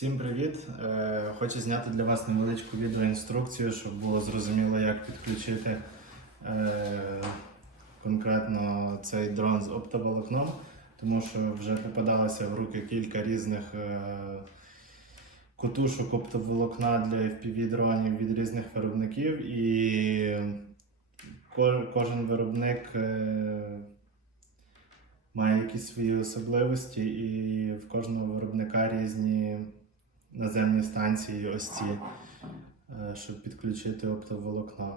Всім привіт! Е, Хочу зняти для вас невеличку відеоінструкцію, щоб було зрозуміло, як підключити е, конкретно цей дрон з оптоволокном, тому що вже попадалося в руки кілька різних е, котушок оптоволокна для FPV-дронів від різних виробників, і кожен виробник. має якісь свої особливості, і в кожного виробника різні наземні станції, ось ці, е, щоб підключити оптоволокна.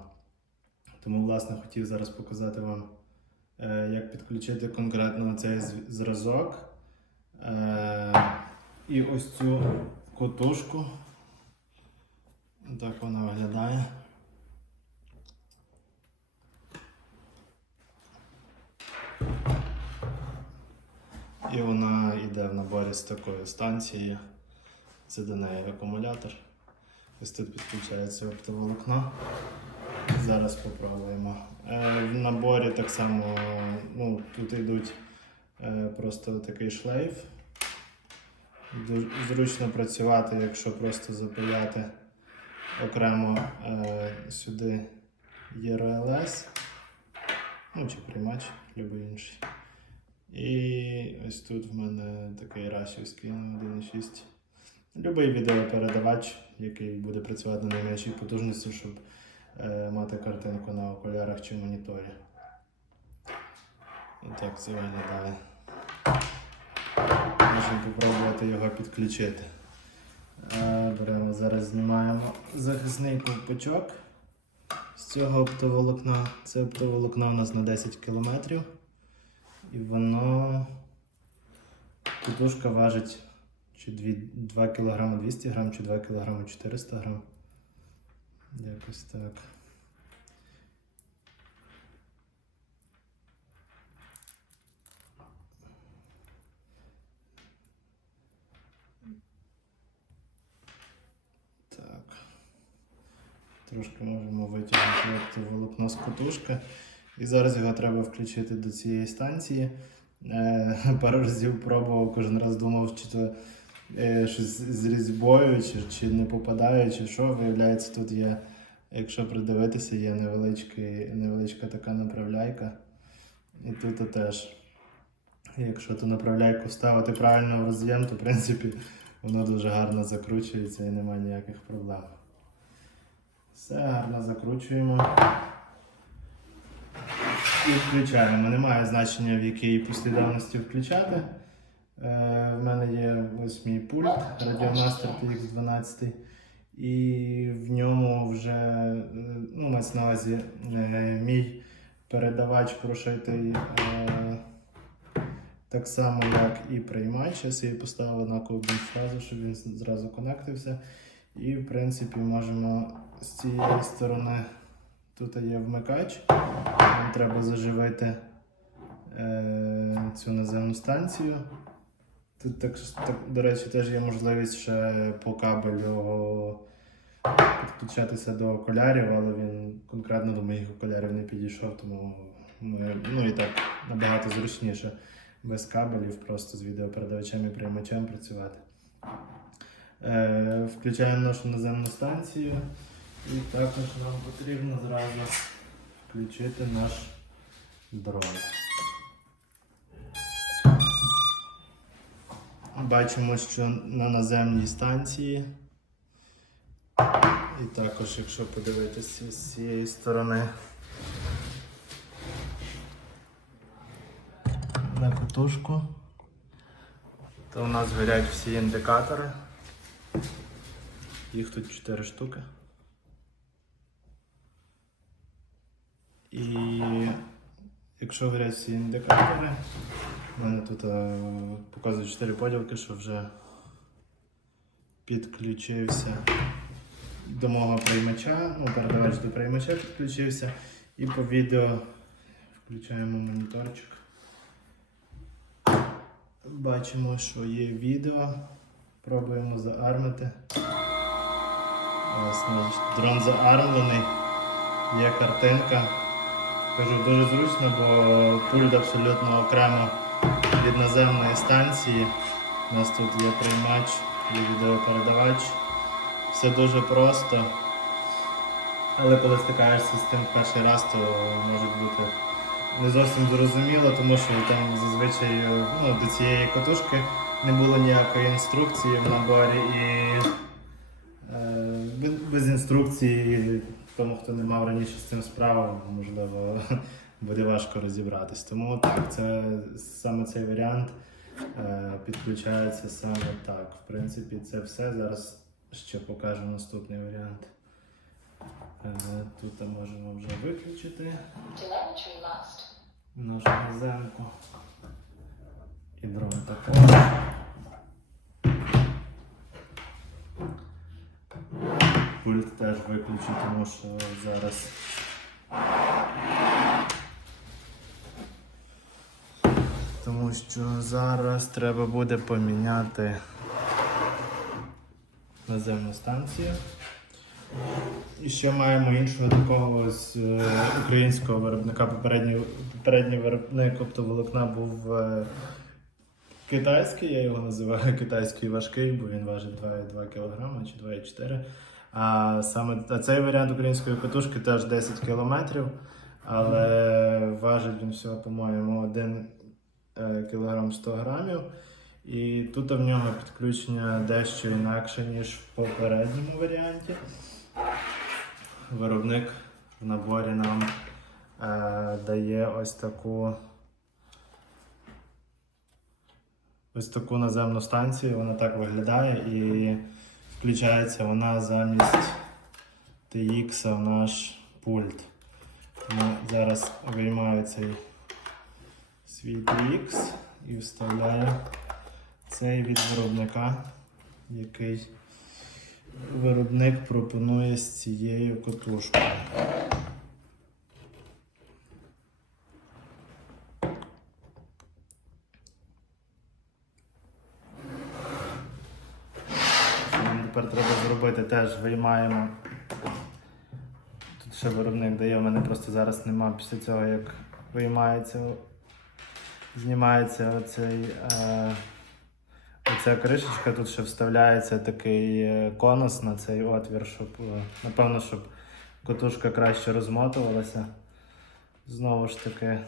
Тому, власне, хотів зараз показати вам, е, як підключити конкретно цей зразок. Е, І ось цю котушку. Так вона виглядає. І вона йде в наборі з такої станції. Це до неї акумулятор. Ось тут підключається оптоволокно. Зараз спробуємо. Е, в наборі так само ну, тут йдуть е, просто такий шлейф. Зручно працювати, якщо просто запиляти окремо е, сюди ЄРЛС, ну чи приймач, любий інший. І ось тут в мене такий рашівський 1.6. Любий відеопередавач, який буде працювати на найменшій потужності, щоб е, мати картинку на окулярах чи моніторі. Отак це виглядає. Можемо спробувати його підключити. Е, беремо зараз знімаємо захисний ковпачок з цього оптоволокна. Це оптоволокно у нас на 10 км. І воно. Кутушка важить чи 2, 2 кг 200 г, чи 2 кг 400 г. Якось так. Так. Трошки можемо витягнути волокно з кутушки. І зараз його треба включити до цієї станції. Е, пару разів пробував, кожен раз думав, чи то щось з різьбою, чи, не попадає, чи що. Виявляється, тут є, якщо придивитися, є невеличкий, невеличка така направляйка. І тут теж. Якщо ту направляйку вставити правильно в роз'єм, то в принципі воно дуже гарно закручується і немає ніяких проблем. Все гарно закручуємо. І включаємо. Немає значення, в якій послідовності включати. Е, в мене є ось мій пульт Radiomaster TX12. І в ньому вже ну, мається на увазі е, мій передавач прошитий е, так само, як і приймач. Я собі поставив однакову фразу, щоб він зразу конектився. І в принципі можемо з цієї сторони. Тут є вмикач. Нам треба заживити цю наземну станцію. Так, так, до речі, теж є можливість ще по кабелю підключатися до окулярів, але він конкретно до моїх окулярів не підійшов, тому ми, ну і так набагато зручніше без кабелів, просто з відеопередавачем і приймачем працювати. Е, включаємо нашу наземну станцію. І також нам потрібно зразу включити наш дрон. Бачимо, що на наземній станції. І також, якщо подивитися з цієї сторони на катушку, то у нас горять всі індикатори. Їх тут 4 штуки. І якщо горять всі індикатори, у мене тут е, показують 4 поділки, що вже підключився до мого приймача, ну, передавач до приймача підключився. І по відео включаємо моніторчик. Бачимо, що є відео. Пробуємо заармити. Ось дрон заармлений. Є картинка. Кажу, дуже зручно, бо пульт абсолютно окремо від наземної станції. У нас тут є приймач і відеопередавач. Все дуже просто. Але коли стикаєшся з тим перший раз, то може бути не зовсім зрозуміло, тому що там зазвичай ну, до цієї катушки не було ніякої інструкції в наборі і е, без, інструкції тому, хто не мав раніше з цим справу, можливо, буде важко розібратись. Тому так, це саме цей варіант е, підключається саме так. В принципі, це все. Зараз ще покажу наступний варіант. Е, Тут можемо вже виключити нашу газенку. І дрон також. Пульт теж виключу, тому що зараз. Тому що зараз треба буде поміняти наземну станцію. І ще маємо іншого такого з е, українського виробника. Попередній, попередній виробник оптоволокна був е, китайський, я його називаю китайський важкий, бо він важить 2,2 кг чи 2,4 А саме а цей варіант української катушки теж 10 км, але важить він всього, по-моєму, 1 кг 100 грамів. І тут в нього підключення дещо інакше, ніж в попередньому варіанті. Виробник в наборі нам е, дає ось таку ось таку наземну станцію. Вона так виглядає і включається вона замість TX в наш пульт. Тому зараз виймаю цей свій TX і вставляю цей від виробника, який виробник пропонує з цією катушкою. Тепер треба зробити, теж виймаємо. Тут ще виробник дає, в мене просто зараз нема після цього, як виймається, знімається оцей. Е, Оця кришечка тут ще вставляється такий е, конус на цей отвір, щоб е, напевно, щоб котушка краще розмотувалася. Знову ж таки,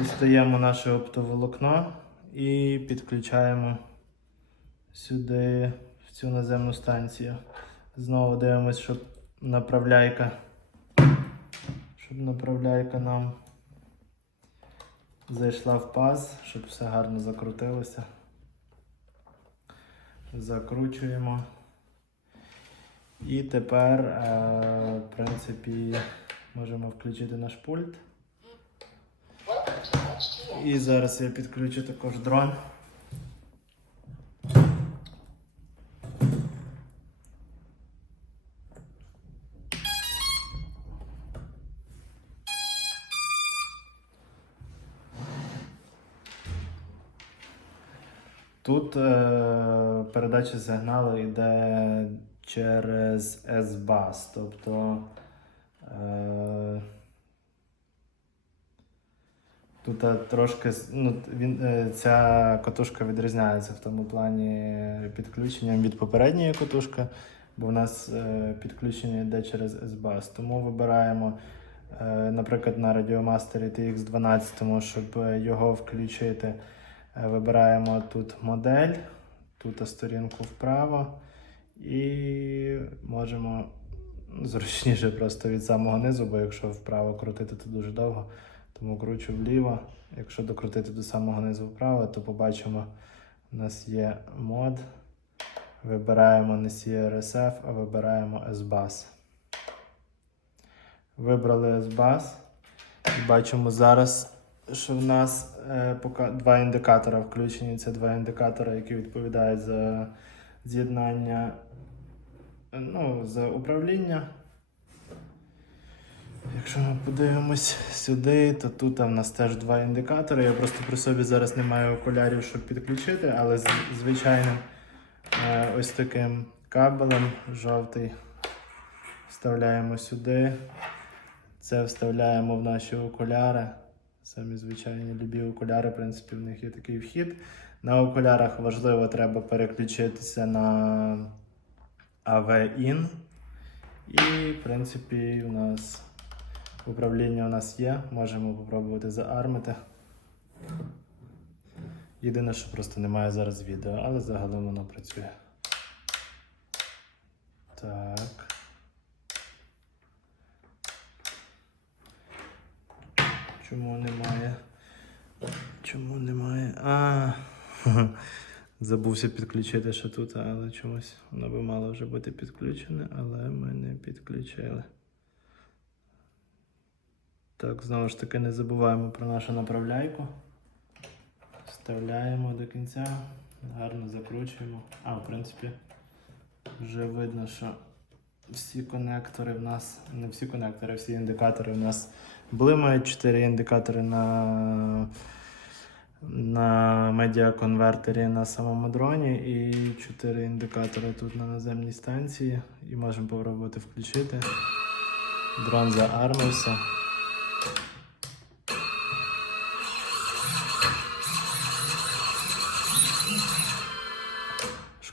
дістаємо наше оптоволокно і підключаємо сюди в цю наземну станцію. Знову дивимось, щоб направляйка, щоб направляйка нам зайшла в паз, щоб все гарно закрутилося. Закручуємо. І тепер, е, в принципі, можемо включити наш пульт. І зараз я підключу також дрон. Тут е, передача сигналу йде через S-Bus, тобто е, Тут е, трошки ну, він, е, ця катушка відрізняється в тому плані підключенням від попередньої катушки, бо в нас е, підключення йде через S-Bus. Тому вибираємо, е, наприклад, на Radiomaster TX12, щоб е, його включити. Вибираємо тут модель, тут сторінку вправо і можемо зручніше просто від самого низу, бо якщо вправо крутити, то дуже довго. Тому кручу вліво. Якщо докрутити до самого низу вправо, то побачимо, у нас є мод. Вибираємо не CRSF, а вибираємо S-Bus. Вибрали S-Bus. І бачимо зараз, що в нас е, пока- два індикатора включені. Це два індикатора, які відповідають за з'єднання ну, за управління. Якщо ми подивимось сюди, то тут у нас теж два індикатори. Я просто при собі зараз не маю окулярів, щоб підключити, але з звичайним е, ось таким кабелем жовтий вставляємо сюди. Це вставляємо в наші окуляри. Самі звичайні любі окуляри, в принципі, в них є такий вхід. На окулярах важливо треба переключитися на AV-IN. І, в принципі, у нас управління у нас є. Можемо попробувати заармити. Єдине, що просто немає зараз відео, але загалом воно працює. Так. Чому немає? Чому немає? А. Забувся підключити ще тут, але чомусь воно би мало вже бути підключене, але ми не підключили. Так, знову ж таки, не забуваємо про нашу направляйку. Вставляємо до кінця, гарно закручуємо. А, в принципі, вже видно, що всі конектори в нас, не всі конектори, всі індикатори в нас блимають. Чотири індикатори на, на медіаконвертері на самому дроні і чотири індикатори тут на наземній станції. І можемо попробувати включити. Дрон заармився.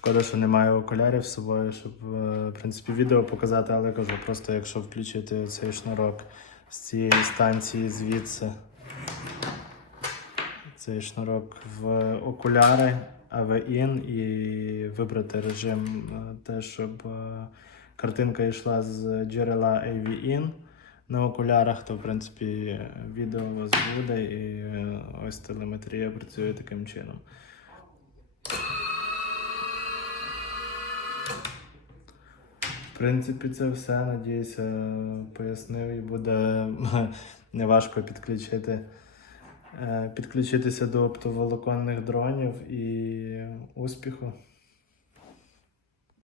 Шкода, що немає окулярів з собою, щоб е, в принципі відео показати, але кажу, просто якщо включити цей шнурок з цієї станції звідси, цей шнурок в окуляри AV-IN і вибрати режим е, те, щоб е, картинка йшла з джерела AV-IN на окулярах, то в принципі відео у вас буде і ось телеметрія працює таким чином. В принципі, це все. Надіюся, пояснив і буде неважко підключити, е, підключитися до оптоволоконних дронів і успіху.